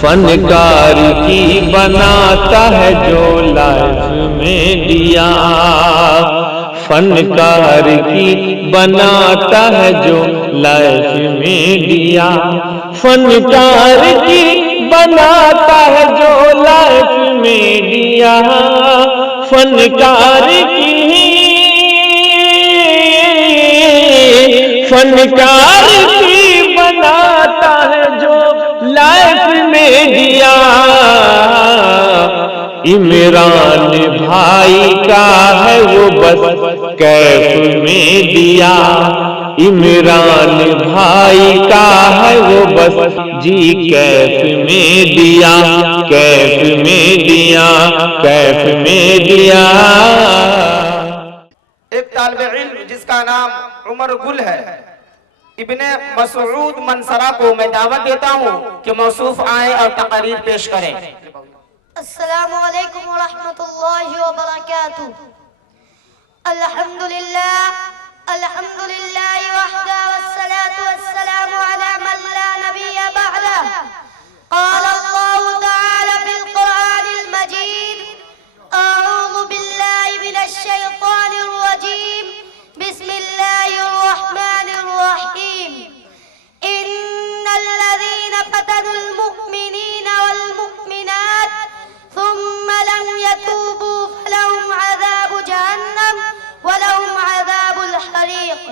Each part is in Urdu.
فنکار کی بناتا ہے جو لائف میں دیا، فنکار کی بناتا ہے جو لائف میں دیا، فنکار کی بناتا ہے جو لائف میں دیا، فنکار کی بناتا ہے جو لائف میں دیا۔ عمران بھائی کا ہے وہ بس کیف میں دیا، عمران بھائی کا ہے وہ بس جی کیف میں دیا، کیف میں دیا، کیف میں دیا۔ ایک طالب علم جس کا نام عمر گل ہے، ابن مسعود منصرہ کو میں دعوت دیتا ہوں کہ موصوف آئیں اور تقریر پیش کریں۔ السلام علیکم ورحمۃ اللہ وبرکاتہ۔ الحمدللہ وحدہ والصلاة والسلام علی من لا نبی بعدہ۔ قال اللہ تعالی فی القرآن المجید اعوذ باللہ من الشیطان الرجیم بسم اللہ الرحمن الرحیم ان الذین فتنوا المؤمنین والمؤمنات ثم لم يتوبوا فلهم عذاب جہنم ولهم عذاب الحریق۔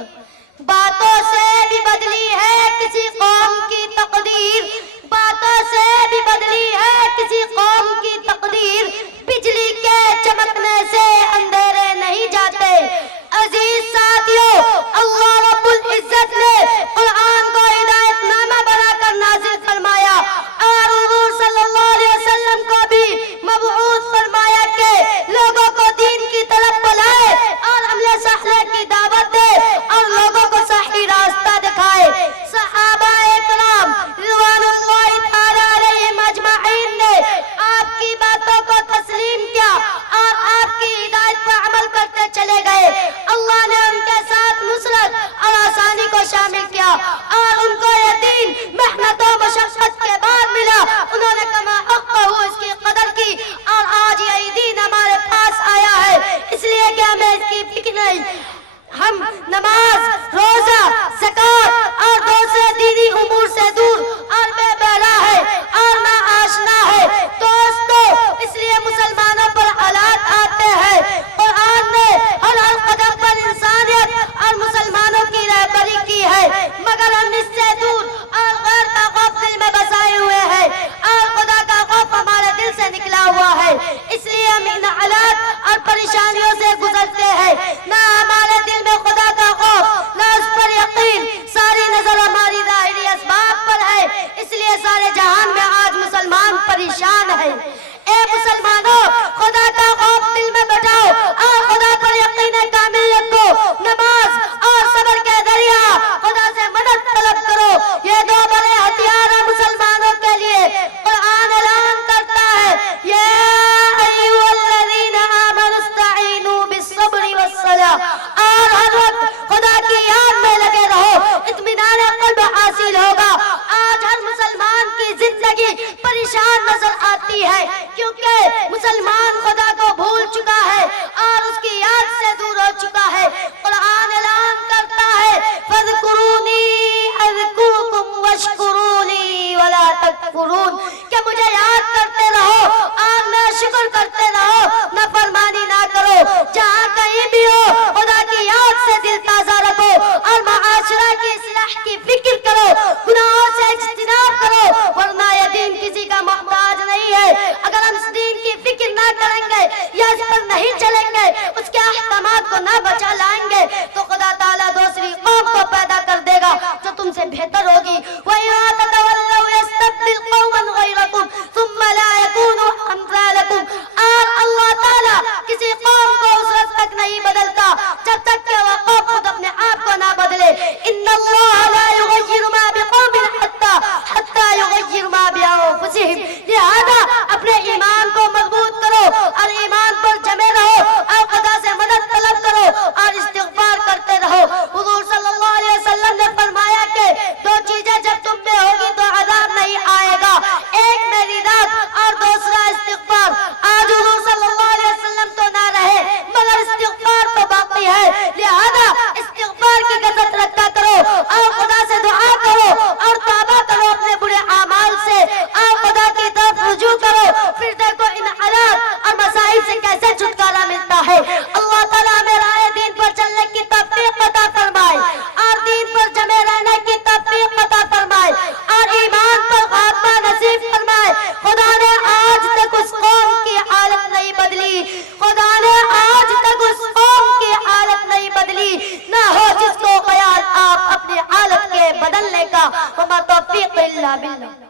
باتوں سے بھی بدلی ہے کسی قوم کی تقدیر، باتوں سے بھی بدلی ہے کسی قوم کی تقدیر، بجلی کے چمکنے سے اندھیرے نہیں جاتے۔ عزیز ساتھیو، اللہ رب العزت نے قرآن کو ہدایت نامہ بنا کر نازل فرمایا اور حضور صلی اللہ علیہ وسلم کو بھی مبعوث فرمایا کہ لوگوں کو دین کی طرف بلائے اور عمل صالح کی دعوت دے اور لوگوں کو صحیح راستہ دکھائے۔ صحابہ اکرام رضوان اللہ تعالی علیہم اجمعین نے آپ کی باتوں کو تسلیم کیا اور آپ کی ہدایت پر عمل کرتے چلے گئے۔ اللہ نے ان کے ساتھ نصرت اور آسانی کو شامل کیا اور ان کو یہ دین محنت و مشقت کے بعد ملا۔ انہوں نے کما حق ہو اس کی قدر کی اور آج یہ دین ہمارے پاس آیا ہے، اس لیے کہ ہمیں اس کی فکر نہیں۔ ہم نماز، روزہ، زکوٰۃ اور دوسرے دینی امور سے دور اور بے بہرا ہے اور نا آشنا ہے۔ دوستو، اس لیے مسلمانوں پر حالات آتے ہیں۔ قرآن نے ہر قدم پر انسانیت اور مسلمانوں کی رہبری کی ہے، مگر ہم اس سے دور اور غیر کا خوف دل میں بسائے ہوئے ہیں اور خدا کا خوف ہمارے دل سے نکلا ہوا ہے۔ اس لیے ہم ان حالات اور پریشانیوں سے گزرتے ہیں، نہ ہمارے دل میں خدا کا خوف، نہ اس پر یقین، ساری نظر ہماری ظاہری اسباب پر ہے۔ اس لیے سارے جہان میں آج مسلمان پریشان ہے۔ اے مسلمانوں، خدا کا خوف دل میں بٹھاؤ اور خدا پر یقین کامل رکھو۔ نماز اور صبر کے ذریعہ خدا سے مدد طلب کرو، یہ دو بڑے ہتھیار ہیں مسلمانوں کے لیے۔ قرآن اعلان کرتا ہے یا ایھا الذین آمنوا استعینوا بالصبر والصلاۃ، اور ہر وقت خدا کی یاد میں لگے رہو، اطمینان قلب حاصل ہوگا۔ آج ہر مسلمان کی زندگی پریشان نظر آتی ہے کیونکہ مسلمان خدا کو بھول چکا ہے اور اس کی یاد سے دور ہو چکا ہے۔ قرآن اعلان کرتا ہے فاذکرونی اذکرکم واشکروا لی ولا تکفرون، کہ مجھے یاد کرتے رہو اور میں شکر کرتے رہو، نافرمانی نہ کرو۔ جہاں کہیں بھی ہو خدا کی یاد سے دل تازہ رکھو اور معاشرہ کی اصلاح کی فکر کرو، گناہوں سے اجتناب کرو، ورنہ یہ دین کسی کا محتاج نہیں ہے۔ اگر ہم اس دین کی فکر نہ کریں گے یا اس پر نہیں چلیں گے، اس کے احکامات کو نہ بچا لائیں گے، تو خدا تعالیٰ دوسری قوم کو پیدا کر دے گا جو تم سے بہتر ہوگی۔ وَإِن تَتَوَلَّوْا يَسْتَبْدِلْ قَوْمًا غَيْرَكُمْ ثُمَّ لَا يَكُونُوا أَمْثَالَكُمْ۔ اور اللہ تعالیٰ کسی قوم کو اس وقت تک نہیں بدلتا جب تک کہ وہ قوم خود اپنے آپ کو نہ بدلے۔ إِنَّ اللَّهَ لَا يُغَيِّرُ مَا بِقَوْمٍ حَتَّى يُغَيِّرُوا مَا بِأَنفُسِهِمْ۔ لہذا اپنے ایمان کو مضبوط کرو اور ایمان پر جمے رہو اور خدا سے مدد طلب کرو اور استغفار کرتے رہو۔ حضور صلی اللہ علیہ وسلم نے فرمایا کہ دو چیزیں جب تم میں ہوگی بدلی، خدا نے آج تک اس قوم کی حالت نہیں بدلی، نہ ہو جس کو خیال آپ اپنی حالت کے بدلنے کا، وما توفیق الا باللہ۔